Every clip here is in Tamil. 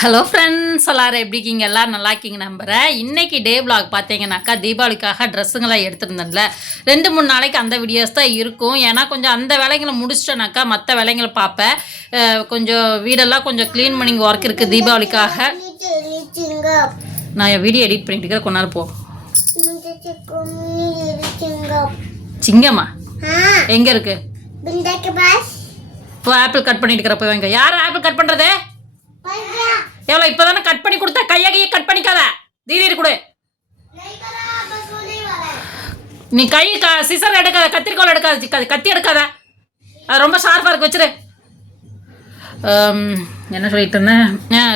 ஹலோ ஃப்ரெண்ட்ஸ் எல்லாரும் எப்படி இருக்கீங்க? எல்லோரும் நல்லா இருக்கீங்க நம்புகிறேன் இன்னைக்கு டே vlog பார்த்தீங்கன்னாக்கா தீபாவளிக்காக ட்ரெஸ்ஸுங்களாம் எடுத்திருந்தேன்ல. ரெண்டு மூணு நாளைக்கு அந்த வீடியோஸ் தான் இருக்கும். ஏன்னா கொஞ்சம் அந்த வேலைங்களை முடிச்சிட்டேனாக்கா மற்ற வேலைங்களை பார்ப்பேன். கொஞ்சம் வீடெல்லாம் கொஞ்சம் க்ளீன் பண்ணிங் ஒர்க் இருக்குது தீபாவளிக்காக. நான் வீடியோ எடிட் பண்ணிட்டு நாள் போ. சிங்கம்மா எங்கே இருக்கு? இப்போ ஆப்பிள் கட் பண்ணிட்டு இருக்கிற போய் வாங்க யார் ஆப்பிள் கட் பண்ணுறது எவ்வளோ இப்போ தானே கட் பண்ணி கொடுத்தா? கையை கையை கட் பண்ணிக்காத. திடீர் கொடு. நீ கை க சிசர் எடுக்காத கத்திரிக்கோள் எடுக்காத கத்தி எடுக்காத. அது ரொம்ப ஷார்ப்பாக இருக்கு வச்சிரு. என்ன சொல்லிட்டு இருந்தேன்?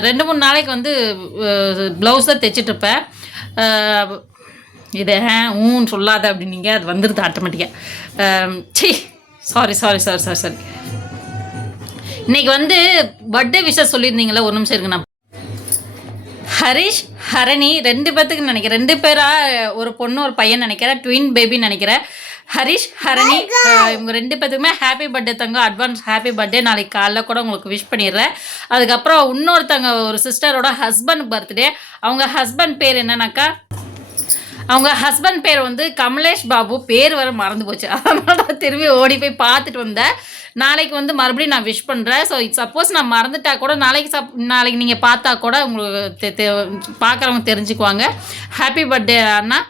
ரெண்டு மூணு நாளைக்கு வந்து ப்ளவுஸ் தான் தைச்சிட்டு இருப்பேன் ஆ, இது ஊன்னு சொல்லாத அப்படின்னீங்க அது வந்துடுது ஆட்டோமேட்டிக்காக C sorry sorry sorry sorry sorry இன்னைக்கு வந்து பர்த்டே விஷயம் சொல்லியிருந்தீங்களா ஒரு நிமிஷம் இருக்கு நான் ஹரிஷ் ஹரணி ரெண்டு பேர்த்துக்கு நினைக்கிறேன். ரெண்டு பேரா ஒரு பொண்ணு ஒரு பையன் நினைக்கிறேன். ட்வின் பேபின்னு நினைக்கிறேன். ஹரிஷ் ஹரணி அஹ் இவங்க ரெண்டு பேத்துக்குமே ஹாப்பி பர்த்டே தங்க. அட்வான்ஸ் ஹாப்பி பர்த்டே நாளைக்கு காலைல கூட உங்களுக்கு விஷ் பண்ணிடுறேன். அதுக்கப்புறம் இன்னொருத்தங்க ஒரு சிஸ்டரோட ஹஸ்பண்ட் பர்த்டே அவங்க ஹஸ்பண்ட் பேர் என்னன்னாக்கா அவங்க ஹஸ்பண்ட் பேர் வந்து கமலேஷ் பாபு. பேர் வர மறந்து போச்சு. அதனால திரும்பி ஓடி போய் பார்த்துட்டு வந்தேன். நாளைக்கு வந்து மறுபடியும் நான் விஷ் பண்ணுறேன் ஸோ சப்போஸ் நான் மறந்துட்டா கூட நாளைக்கு சப் நாளைக்கு நீங்கள் பார்த்தா கூட உங்களுக்கு பார்க்குறவங்க தெரிஞ்சுக்குவாங்க. ஹாப்பி பர்த்டே அண்ணா.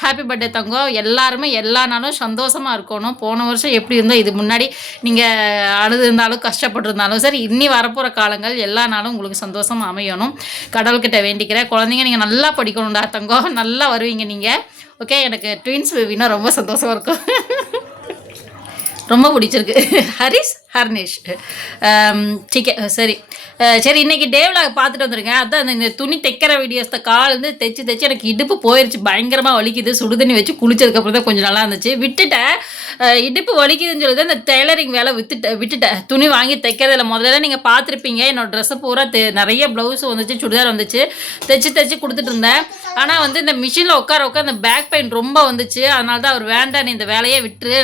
ஹாப்பி பர்த்டே தங்கம் எல்லாருமே எல்லா நாளும் சந்தோஷமாக இருக்கணும். போன வருஷம் எப்படி இருந்தோ இது முன்னாடி நீங்கள் அழுது இருந்தாலும் கஷ்டப்பட்டிருந்தாலும் சரி இன்னி வரப்போகிற காலங்கள் எல்லா நாளும் உங்களுக்கு சந்தோஷமாக அமையணும். கடவுள்கிட்ட வேண்டிக்கிறேன். குழந்தைங்க நீங்கள் நல்லா படிக்கணும்டா தங்கம் நல்லா வருவீங்க நீங்கள் ஓகே எனக்கு ட்வின்ஸ் பேபினா ரொம்ப சந்தோஷமாக இருக்கும். ரொம்ப பிடிச்சிருக்கு. ஹரிஸ் ஹர்னிஷ். சிக்கே சரி. சரி இன்றைக்கி டேவ்லாக பார்த்துட்டு வந்துருங்க அதான் இந்த துணி தைக்கிற வீடியோஸை காலேருந்து தைச்சு தைச்சு எனக்கு இடுப்பு போயிடுச்சு பயங்கரமாக வலிக்குது. சுடு தண்ணி வச்சு குளிச்சதுக்கப்புறம் தான் கொஞ்சம் நல்லா இருந்துச்சு. விட்டுட்டேன். இடுப்பு வலிக்குதுன்னு சொல்லி அந்த டெய்லரிங் வேலை விட்டுட்டேன் விட்டுட்டேன். துணி வாங்கி தைக்கிறதில்ல முதல்ல நீங்கள் பார்த்துருப்பீங்க. என்னோடய ட்ரெஸ்ஸை பூரா தெ நிறைய ப்ளவுஸ் வந்துச்சு சுடிதார் வந்துச்சு. தைச்சு தைச்சு கொடுத்துட்டு இருந்தேன். ஆனால் வந்து இந்த மிஷினில் உட்கார உட்கார அந்த பேக் பெயின் ரொம்ப வந்துச்சு. அதனால தான் அவர் வேண்டாம் நீ இந்த வேலையே விட்டுரு.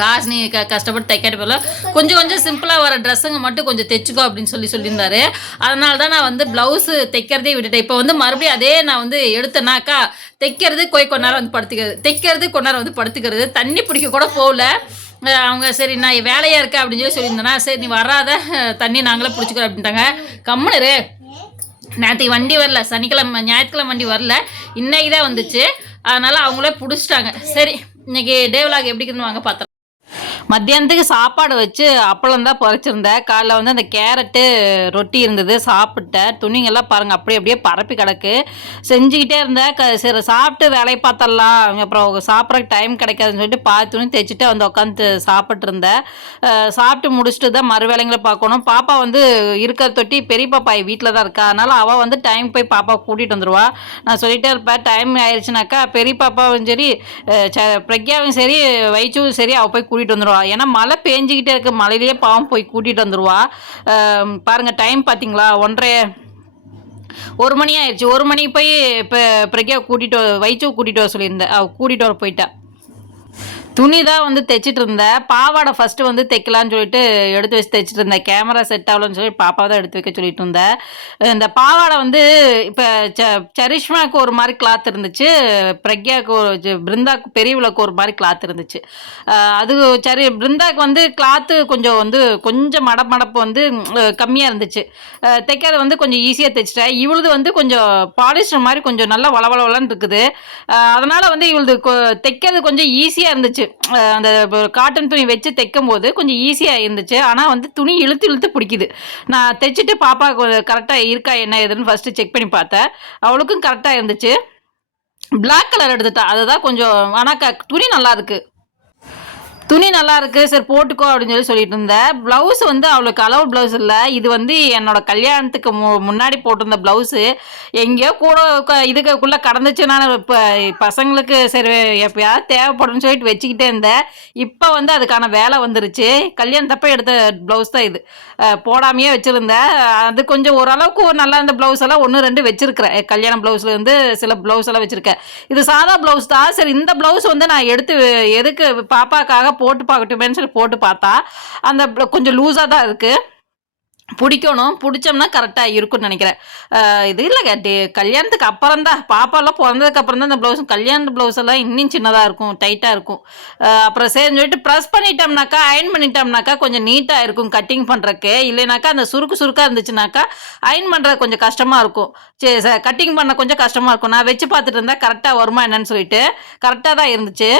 காசு நீ க கஷ்டப்பட்டு தைக்காட்டு போல. கொஞ்சம் கொஞ்சம் சிம்பிளாக வர ட்ரெஸ்ஸுங்க மட்டும் கொஞ்சம் தைச்சிக்கோ அப்படின்னு சொல்லி சொல்லியிருந்தாரு. அதனால தான் நான் வந்து ப்ளவுஸு தைக்கிறதே விட்டுட்டேன். இப்போ வந்து மறுபடியும் அதே நான் வந்து எடுத்தேனாக்கா தைக்கிறது கொய் கொஞ்ச நேரம் வந்து படுத்துக்கிறது. தைக்கிறது கொண்டாரம் நேரம் வந்து படுத்துக்கிறது. தண்ணி பிடிக்க கூட போகல. அவங்க சரி நான் வேலையாக இருக்கேன் அப்படின்னு சொல்லி சொல்லியிருந்தேன்னா சரி நீ வராத. தண்ணி நாங்களே பிடிச்சிக்கிறோம் அப்படின்ட்டாங்க. கம்முனரு நேற்று வண்டி வரல. சனிக்கிழமை ஞாயிற்றுக்கிழமை வண்டி வரல. இன்னைக்கு தான் வந்துச்சு. அதனால் அவங்களே பிடிச்சிட்டாங்க. சரி இன்னைக்கு டேவ்லாக் எப்படி இருக்குன்னு வாங்க பார்த்தோம் மத்தியானத்துக்கு சாப்பாடு வச்சு அப்பளம் தான் பறிச்சிருந்தேன் காலைல வந்து அந்த கேரட்டு ரொட்டி இருந்தது சாப்பிட்டேன். துணிங்கெல்லாம் பாருங்கள் அப்படியே அப்படியே பரப்பி கிடக்கு. செஞ்சுக்கிட்டே இருந்தேன். க சரி சாப்பிட்டு வேலையை பார்த்தரலாம் அப்புறம் சாப்பிட்றதுக்கு டைம் கிடைக்காதுன்னு சொல்லிட்டு பாதி துணி தைச்சிட்டு வந்து உட்காந்து சாப்பிட்ருந்தேன் சாப்பிட்டு முடிச்சுட்டு தான் மறு வேலைங்களை பார்க்கணும். பாப்பா வந்து இருக்கிற தொட்டி பெரிய பாப்பா வீட்டில் தான் இருக்கா. அதனால் அவள் வந்து டைம் போய் பாப்பா கூட்டிகிட்டு வந்துடுவா நான் சொல்லிகிட்டே இருப்பேன் டைம் ஆயிடுச்சுனாக்கா பெரிய பாப்பாவும் சரி ச- பிரக்யாவும் சரி வைச்சுவும் சரி அவள் போய் கூட்டிகிட்டு வந்துடுவா ஏன்னா மழை பேஞ்சிக்கிட்டே இருக்கு. மழையிலேயே பாவம் போய் கூட்டிகிட்டு வந்துடுவா பாருங்கள் பாருங்க டைம் பார்த்தீங்களா ஒன்றரை ஒரு மணி ஆயிடுச்சு ஒரு மணிக்கு போய் இப்போ பிரக்யா கூட்டிகிட்டு வயிற்று கூட்டிகிட்டு வர சொல்லியிருந்தேன். அவள் கூட்டிகிட்டு வர போயிட்டா. துணி தான் வந்து தைச்சிட்டு இருந்தேன் பாவாடை ஃபஸ்ட்டு வந்து தைக்கலான்னு சொல்லிட்டு எடுத்து வச்சு தைச்சிட்டு இருந்தேன் கேமரா செட் ஆகலன்னு சொல்லி பாப்பா தான் எடுத்து வைக்க சொல்லிட்டு இருந்தேன் இந்த பாவாடை வந்து இப்போ ச சரிஷ்மாவுக்கு ஒரு மாதிரி கிளாத் இருந்துச்சு பிரக்யாவுக்கு ஒரு பிருந்தாக்கு பெரியவளுக்கு ஒரு மாதிரி கிளாத் இருந்துச்சு. அது சரி பிருந்தாக்கு வந்து கிளாத்து கொஞ்சம் வந்து கொஞ்சம் மட மடப்பு வந்து கம்மியாக இருந்துச்சு. தைக்காத வந்து கொஞ்சம் ஈஸியாக தைச்சிட்டேன் இவளுது வந்து கொஞ்சம் பாலிஸ்டர் மாதிரி கொஞ்சம் நல்லா வளவளவலன்னு இருக்குது. அதனால் வந்து இவளுது கொ- தைக்கிறது கொஞ்சம் ஈஸியாக இருந்துச்சு. இருந்துச்சு அந்த காட்டன் துணி வச்சு தைக்கும் போது கொஞ்சம் ஈஸியாக இருந்துச்சு. ஆனால் வந்து துணி இழுத்து இழுத்து பிடிக்குது. நான் தைச்சிட்டு பாப்பா கரெக்டாக இருக்கா என்ன ஏதுன்னு ஃபஸ்ட்டு செக் பண்ணி பார்த்தேன். அவளுக்கும் கரெக்டாக இருந்துச்சு. பிளாக் கலர் எடுத்துட்டா அதுதான் கொஞ்சம் ஆனால் க துணி நல்லா இருக்குது துணி நல்லா இருக்கு சரி போட்டுக்கோ அப்படின்னு சொல்லி சொல்லிட்டு இருந்தேன் ப்ளவுஸ் வந்து அவளுக்கு அளவு ப்ளவுஸ் இல்லை. இது வந்து என்னோட கல்யாணத்துக்கு மு முன்னாடி போட்டிருந்த ப்ளவுஸு எங்கேயோ கூட இதுக்குள்ளே கடந்துச்சு. நான் இப்போ பசங்களுக்கு சரி எப்பயாவது தேவைப்படும்னு சொல்லிட்டு வச்சுக்கிட்டே இருந்தேன். இப்போ வந்து அதுக்கான வேலை வந்துருச்சு. கல்யாணத்தப்ப எடுத்த ப்ளவுஸ் தான் இது. போடாமையே வச்சுருந்தேன். அது கொஞ்சம் ஓரளவுக்கு நல்லா இருந்த ப்ளவுஸ் எல்லாம் ஒன்று ரெண்டு வச்சிருக்கிறேன். கல்யாண ப்ளவுஸ்ல வந்து சில ப்ளவுஸ் எல்லாம் வச்சுருக்கேன். இது சாதா ப்ளவுஸ் தான். சரி இந்த ப்ளவுஸ் வந்து நான் எடுத்து எதுக்கு பாப்பாக்காக போட்டு பார்க்கட்டுமேன்னு சொல்லி போட்டு பார்த்தா அந்த கொஞ்சம் லூஸாக தான் இருக்குது பிடிக்கணும். பிடிச்சோம்னா கரெக்டாக இருக்கும்னு நினைக்கிறேன். இது இல்லைங்க. டே கல்யாணத்துக்கு அப்புறம் தான் பாப்பாலாம் பிறந்ததுக்கு அப்புறம் தான் இந்த ப்ளவுஸ் கல்யாண ப்ளவுஸ் எல்லாம் இன்னும் சின்னதாக இருக்கும் டைட்டாக இருக்கும். அப்புறம் சரின்னு சொல்லிட்டு ப்ரெஸ் பண்ணிட்டோம்னாக்கா அயன் பண்ணிட்டோம்னாக்கா கொஞ்சம் நீட்டாக இருக்கும் கட்டிங் பண்ணுறக்கு இல்லைனாக்கா அந்த சுருக்கு சுருக்காக இருந்துச்சுனாக்கா அயன் பண்ணுறது கொஞ்சம் கஷ்டமாக இருக்கும். சரி சார் கட்டிங் பண்ண கொஞ்சம் கஷ்டமாக இருக்கும். நான் வச்சு பார்த்துட்டு இருந்தால் கரெக்டாக வருமா என்னன்னு சொல்லிட்டு கரெக்டாக தான் இருந்துச்சு.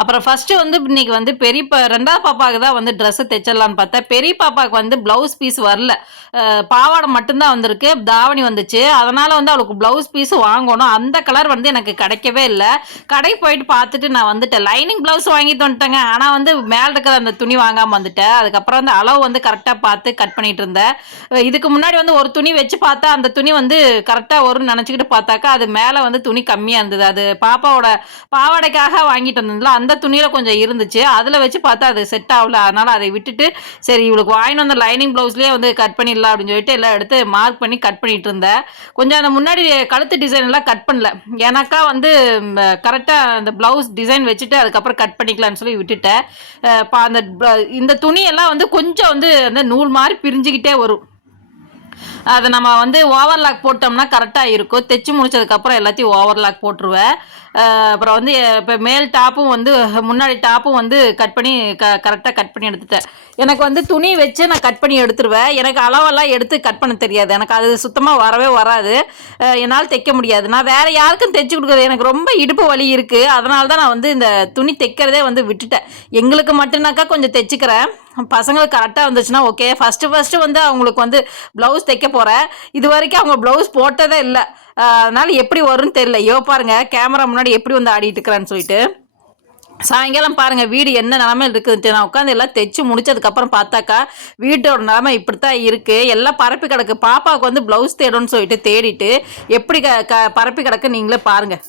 அப்புறம் ஃபஸ்ட்டு வந்து இன்னைக்கு வந்து பெரிய ரெண்டாவது பாப்பாவுக்கு தான் வந்து ட்ரெஸ்ஸு தைச்சிடலான்னு பார்த்தா பெரிய பாப்பாவுக்கு வந்து ப்ளவுஸ் பீஸ் வரல. பாவாடை மட்டும்தான் வந்திருக்கு. தாவணி வந்துச்சு. அதனால் வந்து அவளுக்கு ப்ளவுஸ் பீஸ் வாங்கணும். அந்த கலர் வந்து எனக்கு கிடைக்கவே இல்லை. கடைக்கு போயிட்டு பார்த்துட்டு நான் வந்துட்டேன். லைனிங் ப்ளவுஸ் வாங்கிட்டு வந்துட்டேங்க. ஆனால் வந்து மேலே இருக்கிற அந்த துணி வாங்காமல் வந்துட்டேன். அதுக்கப்புறம் வந்து அளவு வந்து கரெக்டாக பார்த்து கட் பண்ணிட்டு இருந்தேன். இதுக்கு முன்னாடி வந்து ஒரு துணி வச்சு பார்த்தா அந்த துணி வந்து கரெக்டாக வரும்னு நினச்சிக்கிட்டு பார்த்தாக்கா அது மேலே வந்து துணி கம்மியாக இருந்தது. அது பாப்பாவோட பாவாடைக்காக வாங்கிட்டு வந்ததுல அந்த துணியில் கொஞ்சம் இருந்துச்சு. அதில் வச்சு பார்த்தா அது செட் ஆகல. அதனால் அதை விட்டுட்டு சரி இவளுக்கு வாங்கிட்டு வந்த லைனிங் ப்ளவுஸ்லேயே வந்து கட் பண்ணிடலாம் அப்படின்னு சொல்லிட்டு எல்லாம் எடுத்து மார்க் பண்ணி கட் பண்ணிட்டு இருந்தேன். கொஞ்சம் அந்த முன்னாடி கழுத்து டிசைன் எல்லாம் கட் பண்ணல. எனக்கா வந்து கரெக்டாக அந்த ப்ளவுஸ் டிசைன் வச்சுட்டு அதுக்கப்புறம் கட் பண்ணிக்கலாம்னு சொல்லி விட்டுட்டேன். பா- அந்த இந்த துணியெல்லாம் வந்து கொஞ்சம் வந்து அந்த நூல் மாதிரி பிரிஞ்சுக்கிட்டே வரும். அதை நம்ம வந்து ஓவர்லாக் போட்டோம்னா கரெக்டாக இருக்கும். தைச்சி முடிச்சதுக்கப்புறம் எல்லாத்தையும் ஓவர்லாக் போட்டுருவேன் அப்புறம் வந்து இப்போ மேல் டாப்பும் வந்து முன்னாடி டாப்பும் வந்து கட் பண்ணி க கரெக்டாக கட் பண்ணி எடுத்துட்டேன் எனக்கு வந்து துணி வச்சு நான் கட் பண்ணி எடுத்துருவேன் எனக்கு அளவெல்லாம் எடுத்து கட் பண்ண தெரியாது. எனக்கு அது சுத்தமாக வரவே வராது. என்னால் தைக்க முடியாது. நான் வேறு யாருக்கும் தைச்சி கொடுக்குறது எனக்கு ரொம்ப இடுப்பு வலி இருக்குது அதனால தான் நான் வந்து இந்த துணி தைக்கிறதே வந்து விட்டுட்டேன் எங்களுக்கு மட்டும்னாக்கா கொஞ்சம் தைச்சிக்கிறேன். பசங்களுக்கு கரெக்டாக வந்துச்சுன்னா ஓகே ஃபஸ்ட்டு ஃபஸ்ட்டு வந்து அவங்களுக்கு வந்து ப்ளவுஸ் தைக்க போகிறேன் இது வரைக்கும் அவங்க ப்ளவுஸ் போட்டதே இல்லை. அதனால் எப்படி வரும்னு தெரியல. யோ பாருங்க கேமரா முன்னாடி எப்படி வந்து ஆடிட்டு இருக்கிறான்னு சொல்லிட்டு. சாயங்காலம் பாருங்கள் வீடு என்ன நிலமையில் இருக்குதுன்ட்டு. நான் உட்காந்து எல்லாம் தைச்சு முடிச்சதுக்கப்புறம் பார்த்தாக்கா வீட்டோட நிலமை இப்படி தான் இருக்குது எல்லாம் பரப்பி கிடக்கு. பாப்பாவுக்கு வந்து ப்ளவுஸ் தேடணும்னு சொல்லிட்டு தேடிட்டு எப்படி க க பரப்பி கிடக்கு நீங்களே பாருங்கள்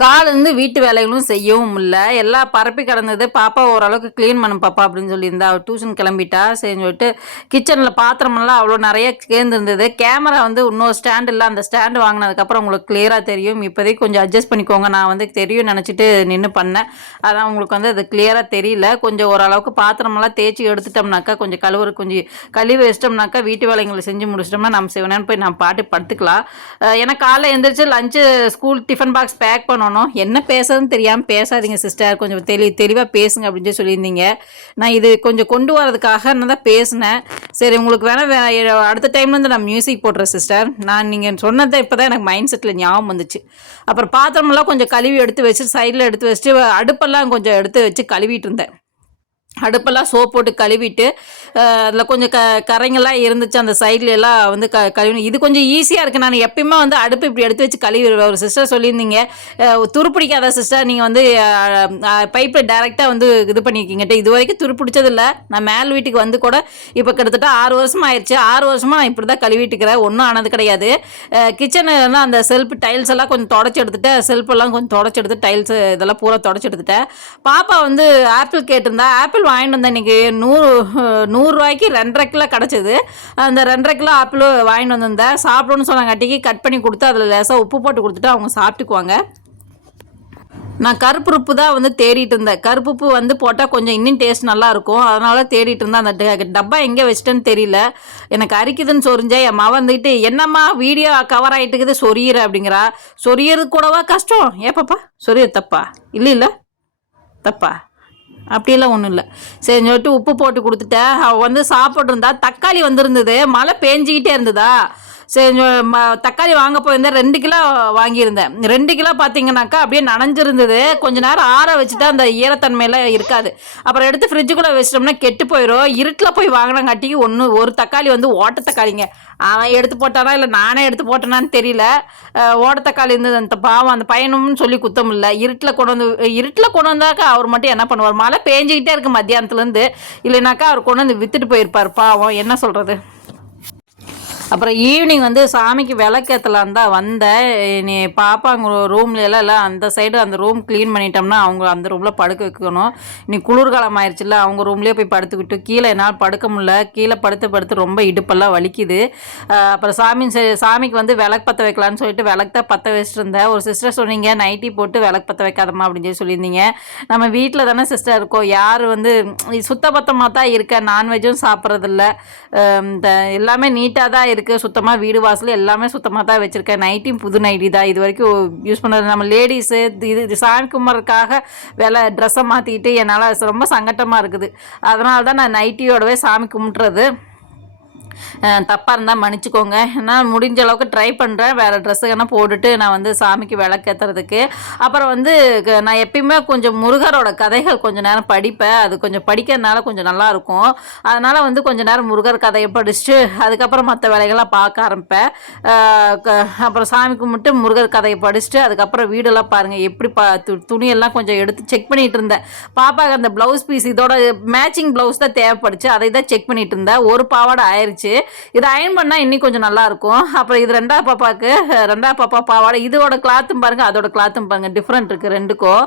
காலேருந்து வீட்டு வேலைகளும் செய்யவும் இல்லை. எல்லாம் பரப்பி கிடந்தது பாப்பா ஓரளவுக்கு க்ளீன் பண்ணும் பாப்பா அப்படின்னு சொல்லியிருந்தா. அவள் டியூஷன் கிளம்பிட்டா. சரின்னு சொல்லிட்டு கிச்சனில் பாத்திரமெல்லாம் அவ்வளோ நிறைய சேர்ந்துருந்தது. கேமரா வந்து இன்னொரு ஸ்டாண்ட் இல்லை. அந்த ஸ்டாண்டு வாங்கினதுக்கப்புறம் உங்களுக்கு கிளியராக தெரியும். இப்போதைக்கு கொஞ்சம் அட்ஜஸ்ட் பண்ணிக்கோங்க. நான் வந்து தெரியும் நினச்சிட்டு நின்று பண்ணேன். அதான் உங்களுக்கு வந்து அது கிளியராக தெரியல. கொஞ்சம் ஓரளவுக்கு பாத்திரமெல்லாம் தேய்ச்சி எடுத்துட்டோம்னாக்கா கொஞ்சம் கழுவுற கொஞ்சம் கழுவி வச்சிட்டோம்னாக்கா வீட்டு வேலைங்களை செஞ்சு முடிச்சிட்டோம்னா நம்ம சிவனேன்னு போய் நான் பாட்டு படுத்துக்கலாம். ஏன்னா காலைல எழுந்திரிச்சு lunch school tiffin box pack பண்ண பண்ணணும். என்ன பேசுறதுன்னு தெரியாமல் பேசாதீங்க சிஸ்டர் கொஞ்சம் தெளி தெளிவாக பேசுங்க அப்படின்னு சொல்லி சொல்லியிருந்தீங்க. நான் இது கொஞ்சம் கொண்டு வரதுக்காக நான் தான் பேசினேன். சரி உங்களுக்கு வேணால் அடுத்த டைம்லேருந்து நான் மியூசிக் போடுறேன் சிஸ்டர் நான் நீங்கள் சொன்னதை இப்போ தான் எனக்கு மைண்ட் செட்டில் ஞாபகம் வந்துச்சு. அப்புறம் பாத்திரமெல்லாம் கொஞ்சம் கழுவி எடுத்து வச்சுட்டு சைடில் எடுத்து வச்சுட்டு அடுப்பெல்லாம் கொஞ்சம் எடுத்து வச்சு கழுவிட்டு இருந்தேன். அடுப்பெல்லாம் சோப் போட்டு கழுவிட்டு அதில் கொஞ்சம் க கரைங்கெல்லாம் இருந்துச்சு அந்த சைடில் எல்லாம் வந்து க கழுவி இது கொஞ்சம் ஈஸியாக இருக்குது நான் எப்பயுமே வந்து அடுப்பு இப்படி எடுத்து வச்சு கழுவிடுவேன். ஒரு சிஸ்டர் சொல்லியிருந்தீங்க. துருப்பிடிக்காத சிஸ்டர் நீங்கள் வந்து பைப்பில் டைரெக்டாக வந்து இது பண்ணியிருக்கீங்கட்டு இது வரைக்கும் துருப்பிடிச்சதில்லை. நான் மேல் வீட்டுக்கு வந்து கூட இப்போ கிட்டத்தட்ட ஆறு வருஷம் ஆயிடுச்சு. ஆறு வருஷமாக நான் இப்படி தான் கழுவிட்டுக்கிறேன் ஒன்றும் ஆனது கிடையாது. கிச்சனில் அந்த செல்ஃப் டைல்ஸ் எல்லாம் கொஞ்சம் தொடச்சி எடுத்துட்டேன். செல்ஃபெல்லாம் கொஞ்சம் தொடச்சி எடுத்து டைல்ஸ் இதெல்லாம் பூரா தொடச்சி எடுத்துட்டேன். பாப்பா வந்து ஆப்பிள் கேட்டிருந்தா ஆப்பிள் வாங்கிட்டு வந்தேன் இன்றைக்கி நூறு நூறுரூவாய்க்கு ரெண்டரை கிலோ கிடச்சிது. அந்த ரெண்டரை கிலோ ஆப்பிள் வாங்கிட்டு வந்திருந்தேன். சாப்பிடணும்னு சொன்னாங்காட்டிக்கு கட் பண்ணி கொடுத்து அதில் லேசாக உப்பு போட்டு கொடுத்துட்டு அவங்க சாப்பிட்டுக்குவாங்க. நான் கருப்பு உப்பு தான் வந்து தேடிட்டு இருந்தேன். கருப்பு உப்பு வந்து போட்டால் கொஞ்சம் இன்னும் டேஸ்ட் நல்லாயிருக்கும் அதனால் அதனால தேடிட்டு இருந்தேன். அந்த டப்பா எங்கே வச்சிட்டேன்னு தெரியல. எனக்கு அரிக்குதுன்னு சொரிஞ்சா என் மவ வந்துட்டு என்னம்மா வீடியோ கவர் ஆகிட்டுக்குது சொரியிற அப்படிங்கிறா. சொரியறது கூடவா? கஷ்டம். ஏப்பாப்பா சொரியறது தப்பா? இல்லை இல்லை. தப்பா? அப்படியெல்லாம் ஒன்றும் இல்லை. சரி சொல்லிட்டு உப்பு போட்டு கொடுத்துட்டேன் அவள் வந்து சாப்பிட்ருந்தா தக்காளி வந்திருந்தது. மழை பேஞ்சிக்கிட்டே இருந்ததா? சரி ம- தக்காளி வாங்க போயிருந்தேன். ரெண்டு கிலோ வாங்கியிருந்தேன். ரெண்டு கிலோ பார்த்தீங்கன்னாக்கா அப்படியே நனைஞ்சிருந்தது. கொஞ்ச நேரம் ஆற வச்சுட்டா அந்த ஈரத்தன்மையெல்லாம் இருக்காது. அப்புறம் எடுத்து ஃப்ரிட்ஜுக்குள்ளே வச்சிட்டோம்னா கெட்டு போயிடும் இருட்டில் போய் வாங்கினங்காட்டிக்கு ஒன்று ஒரு தக்காளி வந்து ஓட்ட தக்காளிங்க. அவன் எடுத்து போட்டானா இல்லை நானே எடுத்து போட்டேனான்னு தெரியல. ஓடத்தக்காளி இருந்தது. அந்த பாவம் அந்த பையனும்னு சொல்லி குத்தம் இல்லை இருட்டில் கொண்டு வந்து இருட்டில் கொண்டு வந்தாக்கா அவர் மட்டும் என்ன பண்ணுவார்? மழை பேஞ்சிக்கிட்டே இருக்கு மத்தியானத்துலேருந்து. இல்லைனாக்கா அவர் கொண்டு வந்து வித்துட்டு போயிருப்பார். பாவம் என்ன சொல்கிறது அப்புறம் ஈவினிங் வந்து சாமிக்கு விளக்கேற்றலான் தான் வந்தேன் நீ பாப்பா அங்கே ரூம்ல எல்லாம் இல்லை அந்த சைடு அந்த ரூம் க்ளீன் பண்ணிட்டோம்னா அவங்க அந்த ரூமில் படுக்க வைக்கணும். நீ குளிர்காலம் ஆயிடுச்சுல அவங்க ரூம்லேயே போய் படுத்துக்கிட்டு கீழே என்னால் படுக்க முடியல. கீழே படுத்து படுத்து ரொம்ப இடுப்பெல்லாம் வலிக்குது. அப்புறம் சாமி செ- சாமிக்கு வந்து விளக்கு பற்ற வைக்கலான்னு சொல்லிட்டு விளக்கு தான் பற்ற வச்சுட்டு இருந்தேன் ஒரு சிஸ்டர் சொன்னீங்க நைட்டி போட்டு விளக்கு பற்ற வைக்காதம்மா அப்படின்னு சொல்லி சொல்லியிருந்தீங்க. நம்ம வீட்டில் தானே சிஸ்டர் இருக்கோம். யார் வந்து சுத்தபத்தமாக தான் இருக்க நான்வெஜ்ஜும் சாப்பிட்றதில்ல. இந்த எல்லாமே நீட்டாக தான் இருக்குது சுத்தமாக வீடு வாசல் எல்லாமே சுத்தமாக தான் வச்சுருக்கேன். நைட்டியும் புது நைட்டி தான். இது வரைக்கும் யூஸ் பண்ணுறது நம்ம லேடிஸு இது இது சாமி கும்பிட்றதுக்காக வேலை ட்ரெஸ்ஸை மாற்றிக்கிட்டு என்னால் ரொம்ப சங்கட்டமாக இருக்குது. அதனால தான் நான் நைட்டியோடவே சாமி கும்பிட்றது. தப்பாக இருந்தால் மன்னிச்சுக்கோங்க. நான் முடிஞ்ச அளவுக்கு ட்ரை பண்ணுறேன் வேறு ட்ரெஸ்ஸுக்கெல்லாம் போட்டுட்டு நான் வந்து சாமிக்கு விளக்கேற்றுறதுக்கு அப்புறம் வந்து க- நான் எப்பயுமே கொஞ்சம் முருகரோட கதைகள் கொஞ்சம் நேரம் படிப்பேன். அது கொஞ்சம் படிக்கிறதுனால கொஞ்சம் நல்லாயிருக்கும் அதனால் வந்து கொஞ்சம் நேரம் முருகர் கதையை படிச்சுட்டு அதுக்கப்புறம் மற்ற வேலைகள்லாம் பார்க்க ஆரம்பிப்பேன். க- அப்புறம் சாமி கும்பிட்டு முருகர் கதையை படிச்சுட்டு அதுக்கப்புறம் வீடெல்லாம் பாருங்கள் எப்படி பா து துணியெல்லாம் கொஞ்சம் எடுத்து செக் பண்ணிகிட்டு இருந்தேன். பாப்பாவுக்கு அந்த ப்ளவுஸ் பீஸ் இதோட மேட்சிங் ப்ளவுஸ் தான் தேவைப்படுச்சு. அதை தான் செக் பண்ணிகிட்டு இருந்தேன். ஒரு பாவாடை ஆயிருச்சு இதை அயன் பண்ணால் இன்னும் கொஞ்சம் நல்லா இருக்கும் அப்புறம் இது ரெண்டாவது பாப்பாவுக்கு ரெண்டாவது பாப்பா பாவாடை இதோட கிளாத்தும் பாருங்க அதோட கிளாத்தும் பாருங்க டிஃப்ரெண்ட் இருக்குது ரெண்டுக்கும்.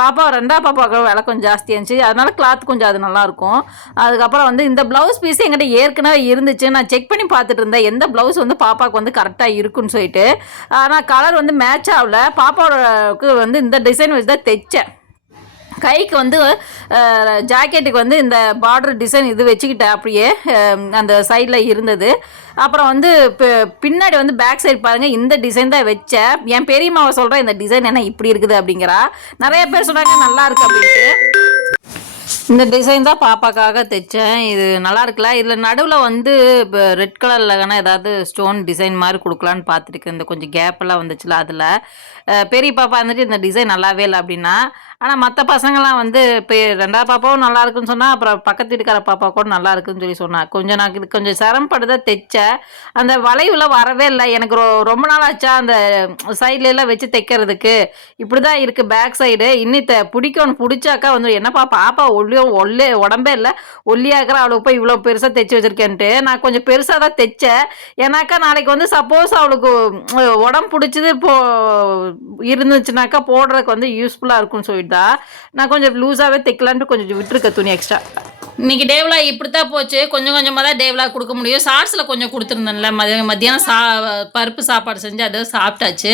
பாப்பா ரெண்டாவது பாப்பாவுக்கு விலை கொஞ்சம் ஜாஸ்தியாக இருந்துச்சு. அதனால கிளாத் கொஞ்சம் அது நல்லா இருக்கும் அதுக்கப்புறம் வந்து இந்த ப்ளவுஸ் பீஸ் எங்கிட்ட ஏற்கனவே இருந்துச்சு. நான் செக் பண்ணி பார்த்துட்டு இருந்தேன் எந்த ப்ளவுஸ் வந்து பாப்பாவுக்கு வந்து கரெக்டாக இருக்குன்னு சொல்லிட்டு. ஆனால் கலர் வந்து மேட்ச் ஆகல. பாப்பாவோடக்கு வந்து இந்த டிசைன் வச்சு தான் தைச்சேன். கைக்கு வந்து ஜாக்கெட்டுக்கு வந்து இந்த பார்டர் டிசைன் இது வச்சுக்கிட்டேன் அப்படியே அந்த சைடில் இருந்தது. அப்புறம் வந்து பின்னாடி வந்து பேக் சைடு பாருங்கள் இந்த டிசைன் தான் வச்சேன் என் பெரியம்மாவை சொல்கிறேன் இந்த டிசைன் என்ன இப்படி இருக்குது அப்படிங்கிறா. நிறைய பேர் சொன்னாங்க நல்லா இருக்கு அப்படின்ட்டு. இந்த டிசைன் தான் பாப்பாக்காக தைச்சேன். இது நல்லா இருக்குல்ல? இதில் நடுவில் வந்து இப்போ ரெட் கலரில் வேணால் ஏதாவது ஸ்டோன் டிசைன் மாதிரி கொடுக்கலான்னு பார்த்துருக்கேன். இந்த கொஞ்சம் கேப்பெல்லாம் வந்துச்சுல அதில். பெரிய பாப்பா வந்துட்டு இந்த டிசைன் நல்லாவே இல்லை அப்படின்னா ஆனால் மற்ற பசங்களாம் வந்து இப்போ ரெண்டாவது பாப்பாவும் நல்லா இருக்குன்னு சொன்னால் அப்புறம் பக்கத்து வீட்டுக்கார பாப்பா கூட நல்லா இருக்குன்னு சொல்லி சொன்னா. கொஞ்சம் நான் இது கொஞ்சம் சிரமப்பட்டு தைச்சேன். அந்த வளைவில் வரவே இல்லை. எனக்கு ரொ- ரொம்ப நாள் ஆச்சா அந்த சைட்லலாம் வச்சு தைக்கிறதுக்கு. இப்படி தான் இருக்குது பேக் சைடு இன்னி த பிடிக்கணும் பிடிச்சாக்கா வந்து என்னப்பா பாப்பா ஒல்லியும் ஒல்லே உடம்பே இல்லை. ஒல்லியாகிற அவளுக்கு போய் இவ்வளோ பெருசாக தைச்சி வச்சிருக்கேன்ட்டு. நான் கொஞ்சம் பெருசாக தான் தைச்சேன். ஏன்னாக்கா நாளைக்கு வந்து சப்போஸ் அவளுக்கு உடம்பு பிடிச்சது இப்போ இருந்துச்சுனாக்கா போடுறதுக்கு வந்து யூஸ்ஃபுல்லாக இருக்கும்னு சொல்லிட்டு தான் நான் கொஞ்சம் லூஸாகவே தைக்கலான்ட்டு கொஞ்சம் விட்டுருக்கேன் துணி எக்ஸ்ட்ரா இன்னைக்கு டேவ்லா இப்படி தான் போச்சு. கொஞ்சம் கொஞ்சமாக தான் டேவ்லா கொடுக்க முடியும். ஷார்ட்ஸில் கொஞ்சம் கொடுத்துருந்தேன்ல மதியம் மத்தியானம் சா பருப்பு சாப்பாடு செஞ்சு அதை சாப்பிட்டாச்சு.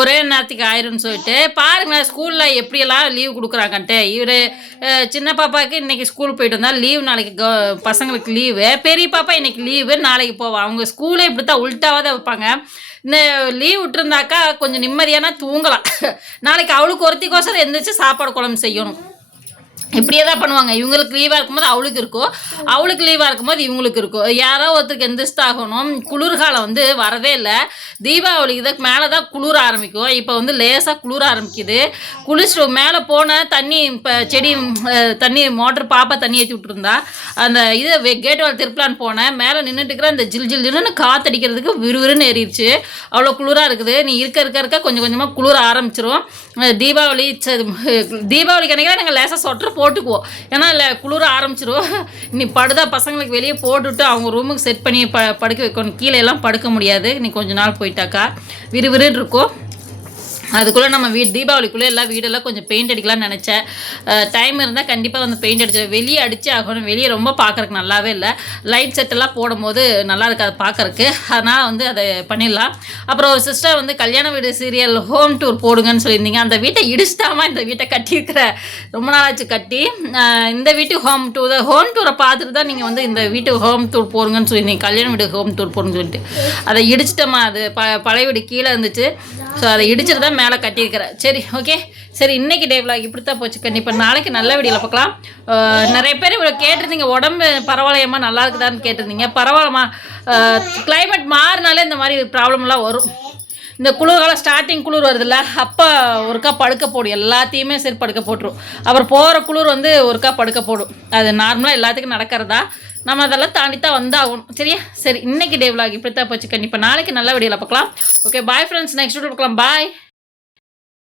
ஒரே நேரத்துக்கு ஆயிரும்னு சொல்லிட்டு. பாருங்க ஸ்கூலில் எப்படியெல்லாம் லீவ் கொடுக்குறாங்கன்ட்டு. இவர் சின்ன பாப்பாவுக்கு இன்னைக்கு ஸ்கூல் போயிட்டு வந்தால் லீவ் நாளைக்கு க பசங்களுக்கு லீவு. பெரிய பாப்பா இன்னைக்கு லீவு நாளைக்கு போவா. அவங்க ஸ்கூலே இப்படி தான் உல்ட்டாவாக தான் வைப்பாங்க. இந்த லீவ் விட்டுருந்தாக்கா கொஞ்சம் நிம்மதியான தூங்கலாம். நாளைக்கு அவளுக்கு ஒருத்திக்கோசரம் எந்திரிச்சு சாப்பாடு குழம்பு செய்யணும். இப்படியே தான் பண்ணுவாங்க. இவங்களுக்கு லீவாக இருக்கும்போது அவளுக்கு இருக்கும் அவளுக்கு லீவாக இருக்கும்போது இவங்களுக்கு இருக்கும் யாரோ ஒருத்தருக்கு எந்திரிச்சு ஆகணும் குளிர்காலம் வந்து வரவே இல்லை. தீபாவளிக்கு இதுக்கு மேலே தான் குளிர ஆரம்பிக்கும். இப்போ வந்து லேசாக குளிர ஆரம்பிக்குது. குளிச்சுட்டு மேலே போன தண்ணி இப்போ செடி தண்ணி மோட்டர் பாப்பா தண்ணி ஏற்றி விட்டுருந்தா. அந்த இது கேட் வால் திருப்பலான்னு போனேன். மேலே நின்றுட்டு இருக்கிற அந்த ஜில் ஜில் ஜில்லுன்னு காத்தடிக்கிறதுக்கு விறுவிறுன்னு ஏறிடுச்சு. அவ்வளோ குளிராக இருக்குது. நீ இருக்க இருக்க இருக்க கொஞ்சம் கொஞ்சமாக குளிர ஆரம்பிச்சிரும். தீபாவளி ச- தீபாவளிக்கு அன்றைக்கி நாங்கள் லேசாக சொட்டர் போட்டுக்குவோம் ஏன்னா இல்லை குளிர ஆரம்பிச்சிரும் நீ படுதா பசங்களுக்கு வெளியே போட்டுவிட்டு அவங்க ரூமுக்கு செட் பண்ணி ப படுக்க வைக்கணும். கீழே எல்லாம் படுக்க முடியாது. நீ கொஞ்ச நாள் போயிட்டாக்கா. விறுவிறுன்னு இருக்கும். அதுக்குள்ளே நம்ம வீடு தீபாவளிக்குள்ளே எல்லாம் வீடெல்லாம் கொஞ்சம் பெயிண்ட் அடிக்கலாம்னு நினச்சேன். டைம் இருந்தால் கண்டிப்பாக வந்து பெயிண்ட் அடிச்சு வெளியே அடித்து ஆகணும். வெளியே ரொம்ப பார்க்கறக்கு நல்லாவே இல்லை. லைட் செட்டெல்லாம் போடும்போது நல்லா இருக்காது பார்க்கறக்கு அதனால் வந்து அதை பண்ணிடலாம். அப்புறம் ஒரு சிஸ்டர் வந்து கல்யாண வீடு சீரியல் ஹோம் டூர் போடுங்கன்னு சொல்லியிருந்தீங்க. அந்த வீட்டை இடிச்சிட்டாமா இந்த வீட்டை கட்டியிருக்கிற ரொம்ப நாளாச்சு கட்டி. இந்த வீட்டு ஹோம் டூர் ஹோம் டூரை பார்த்துட்டு தான் நீங்கள் வந்து இந்த வீட்டு ஹோம் டூர் போடுங்கன்னு சொல்லியிருந்தீங்க. கல்யாண வீடு ஹோம் டூர் போடுங்கன்னு சொல்லிட்டு. அதை இடிச்சிட்டோமா அது? ப பழைய வீடு கீழே இருந்துச்சு. ஸோ அதை இடிச்சிட்டு தான் மேலே கட்டியிருக்கிறேன் சரி ஓகே சரி இன்னைக்கு டே விலாக் இப்படி தான் போச்சு கண்டிப்பாக நாளைக்கு நல்ல வீடியோவில் பார்க்கலாம் நிறைய பேர் இவ்வளோ கேட்டிருந்தீங்க. உடம்பு பரவாயில்லையம்மா நல்லா இருக்குதான்னு கேட்டிருந்தீங்க. பரவாயில்லம்மா. கிளைமேட் மாறினாலே இந்த மாதிரி ப்ராப்ளம்லாம் வரும். இந்த குளிர்காலம் ஸ்டார்டிங் குளிர் வருதுல்ல அப்போ ஒருக்கா படுக்க போடும் எல்லாத்தையுமே சரி படுக்க போட்டுரும். அப்புறம் போகிற குளிர் வந்து ஒருக்கா படுக்க போடும். அது நார்மலாக எல்லாத்துக்கும் நடக்கிறதா? நம்ம அதெல்லாம் தாண்டி தான் வந்தாகணும். சரியா? சரி இன்னைக்கு டே விலாக் இப்படி தான் போச்சு. கண்டிப்பாக நாளைக்கு நல்ல வீடியோவில் பார்க்கலாம் okay bye friends next video பார்க்கலாம் பாய்